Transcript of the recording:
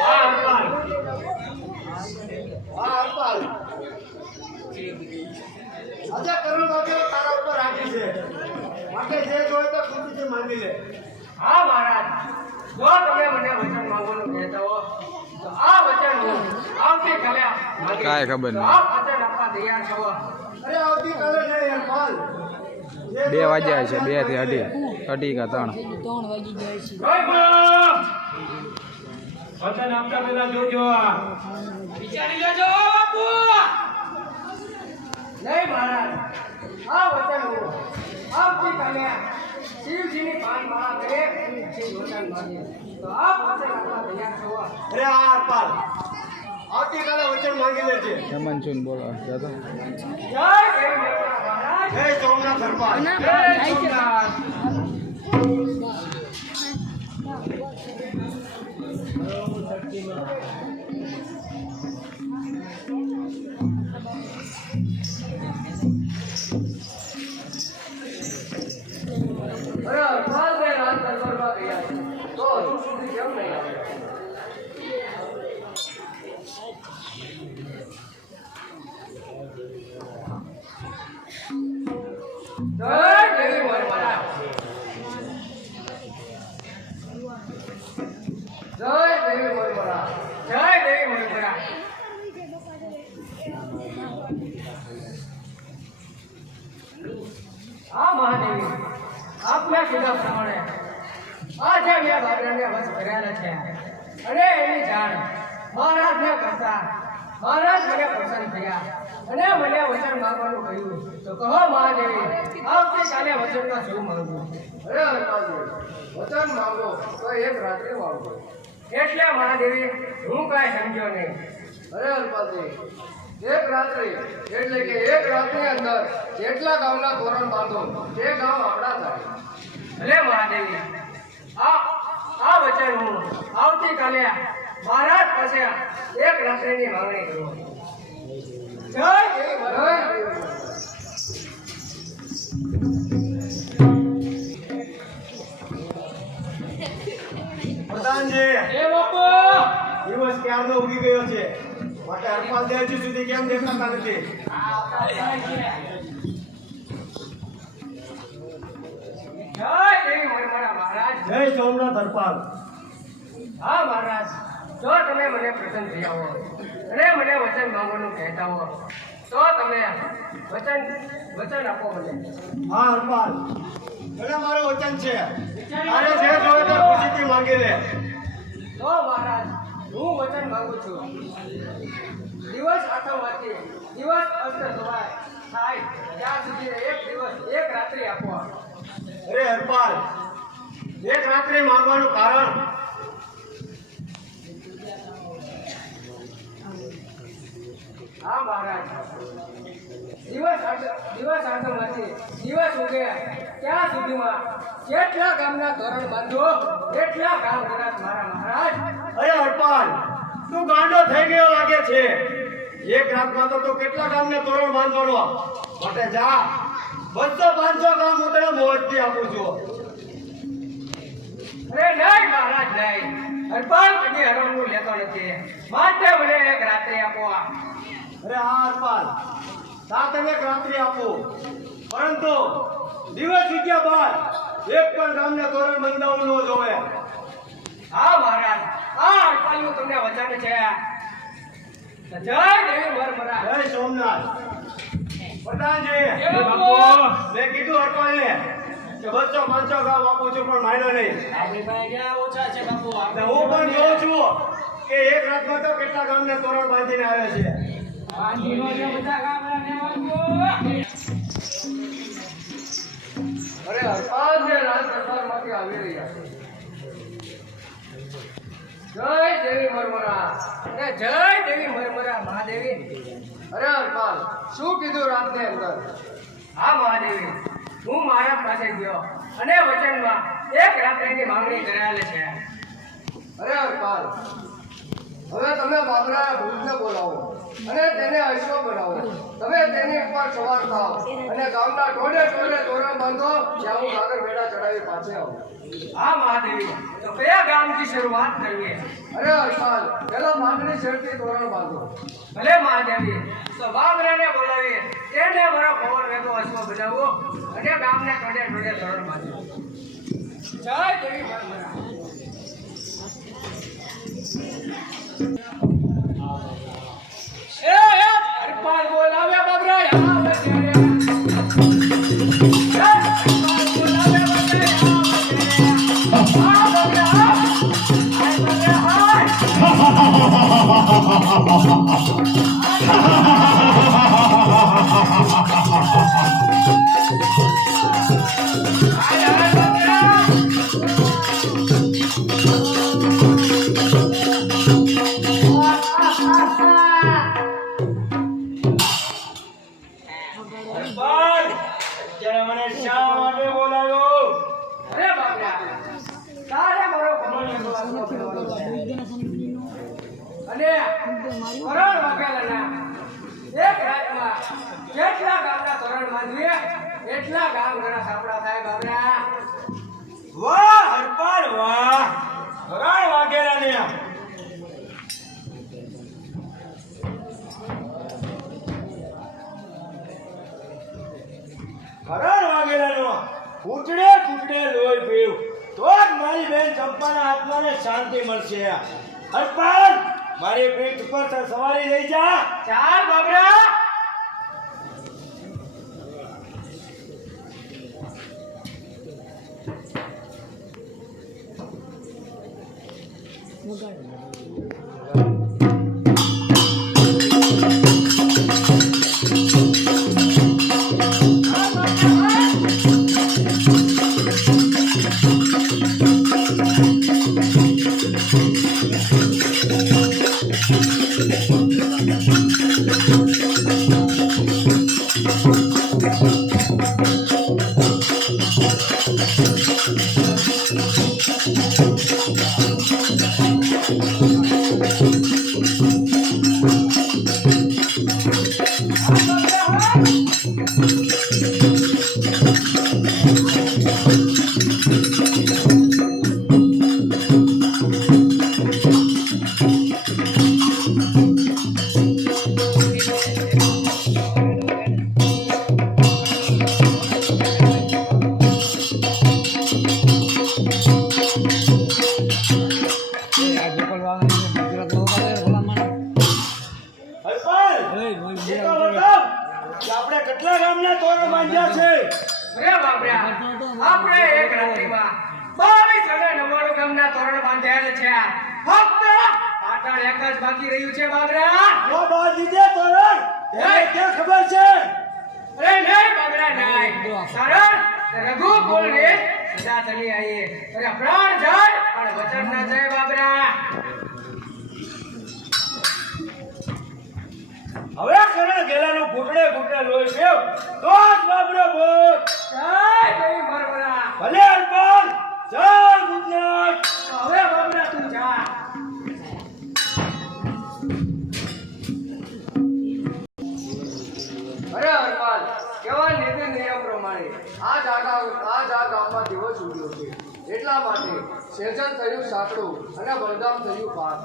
હા હરપાલ હા હરપાલ આજે કરુણ બાબુ તારા ઉપર રાખી છે માટે જે જોઈએ તો ખુશીથી માંગી લે હા મહારાજ જો તમે મને વચન માંગવાનું કહેતા હો તો આ વચન હું આવતીકાલે માંગીશ. કાંઈ ખબર નહીં. આપ વચન આપવા તૈયાર છો અરે આવતીકાલે નહીં હરપાલ બે વાગ્યા છે બેથી અઢી અઢી કા ત્રણ. ત્રણ વાગી જાય છે! વચન આપતા પેલા જોજો વિચારી લેજો બાપુ! નહીં મહારાજ આ વચન હું આવતીકાલે શિવજીની પાન માળા કરે શિવ વચન માંગીશ. તો આપ વચન આપવા તૈયાર છો. અરે આર હરપાલ આવતીકાલે વચન માંગી લેજે. હેમંત છું બોલો દાદા જય જય સોમનાથ હરપાલ. જય સોમનાથ. અરે હા મહાદેવી આપના કીધા પ્રમાણે આજે મેં બાબરાને વશ કર્યા છે અને એની જાણ મહારાજને કરતા મહારાજ મને પસંદ થયા અને મને વચન માંગવાનું કહ્યું. તો કહો મહાદેવી આવતીકાલે વચનમાં શું માંગવું? અરે વચન માંગો તો એક રાત્રે માંગો. એટલે મહાદેવી હું કાંઈ સમજ્યો નહીં. અરે હરપાલજી એક રાત્રિ એટલે કે એક રાત્રિ અંદર જેટલા ગામના તોરણ બાંધો તે ગામ આપણા થાય. ભલે મહાદેવી આ આ વચન હું આવતીકાલે મહારાજ પાસે એક રાત્રિની માંગણી કરું. જય. પ્રધાનજી એ બાપુ! દિવસ ક્યારનો ઉગી ગયો છે? માટે હરપાલ દેવ હજુ સુધી કેમ દેખાતા નથી? જય દેવી મહારાજ. જય સોમનાથ હરપાલ. હા મહારાજ. જો તમે મને પ્રસન્ન થયા હો અને મને વચન માંગવાનું કહેતા હો તો તમે વચન વચન આપો મને. હા હરપાલ. તને મારું વચન છે. મારે જે જોઈએ તે ખુશીથી માંગી લે. માંગુ છું. દિવસ આઠમમાંથી દિવસ અસ્ત સવાય થાય ત્યાં સુધી એક દિવસ એક રાત્રિ આપો અરે હરપાલ એક રાત્રિ માંગવાનું કારણ? હા મહારાજ. દિવસ દિવસ આઠમાંથી દિવસ ઉગે ત્યાં સુધીમાં જેટલા ગામના ધોરણ બાંધો એટલા ગામ ગણાત મારા મહારાજ. અરે હરપાલ તું ગાંડો થઈ ગયો લાગે છે? એક રાતમાં તો કેટલા ગામને તોરણ બાંધવાનો માટે જા. બસો પાંચસો ગામ હું તને મોજથી આપું છું. અરે નહીં મહારાજ, નહીં. હરપાલ કદી હરવાનું લેતો નથી. માટે મને એક રાત્રે આપો અરે હા, હરપાલ. સાત એક રાત્રે આપો. પરંતુ દિવસ ઉગ્યા બાદ એક પણ ગામને તોરણ બંધાવવું ન જોવે. હા, મહારાજ. આ હરપાલનું તમને વચન છે. જય દેવી મરમરા જય સોમનાથ. પ્રધાનજી બાપુ. મેં કીધું હરપાલને કે બસો પાંચસો ગામ આપું છું પણ માયનો નહીં. આપણી પાસે ક્યાં ઓછા છે બાપુ? હું પણ જોઉં છું કે એક રાતમાં તો કેટલા ગામને તોરણ બાંધીને આવે છે. અરે હરપાલ જે રાજ દરબારમાંથી આવી રહ્યા છે. જય દેવી મરમરા. અને જય દેવી મરમરા મહાદેવી. અરે હરપાલ શું કીધું રાતની અંદર? હા મહાદેવી, હું મારા પાસે ગયો અને વચનમાં એક રાત્રિની માંગણી કરેલ છે. અરે હરપાલ હવે તમે બાબરા ભૂતને બોલાવો અને તેને અશ્વ બનાવો. તમે તેની ઉપર સવાર થાઓ અને ગામના ટોળે ટોળે ધોરણ બાંધો જ્યાં હું બેડા પાછે આવું. હા મહાદેવી. તો કયા ગામ ગામથી શરૂઆત કરીએ? અરે હરપાલ પેલા માંડણી શેરથી તોરણ બાંધો. ભલે મહાદેવી. તો બાબરાને બોલાવીએ. તેને મારો પવન વેગો અશ્વ બનાવો અને ગામને ટોડે ટોડે ધોરણ બાંધો. જય દેવી બાબરા અને કરણ વાઘેલાના એક રાતમાં જેટલા ગામના તોરણ બાંધીએ, એટલા ગામ ઘણા સાપડા થાય બાબરા. વાહ, હરપાલ વાહ. હરાણ વાઘેલા ને હરાણ નો ફૂટડે ફૂટડે લોહી પીવ. તો જ મારી બેન ચંપાના આત્માને શાંતિ મળશે હરપાલ મારી પીઠ પર સવારી લઈ જા. ચાલ બાબરા. Harpal Thank you. ગામના તોરણ બાંધેલ છે ફક્ત પાટણ એક જ બાકી રહ્યું છે બાબરા. ઓ બાજી દે તોરણ? એ કે ખબર છે? અરે નહીં બાબરા નહીં કારણ રઘુ બોલ રે. સદા ચલી આઈએ અરે પ્રાણ જાય. એટલા માટે સેજન થયું સાંકડું અને બલદામ થયું પાક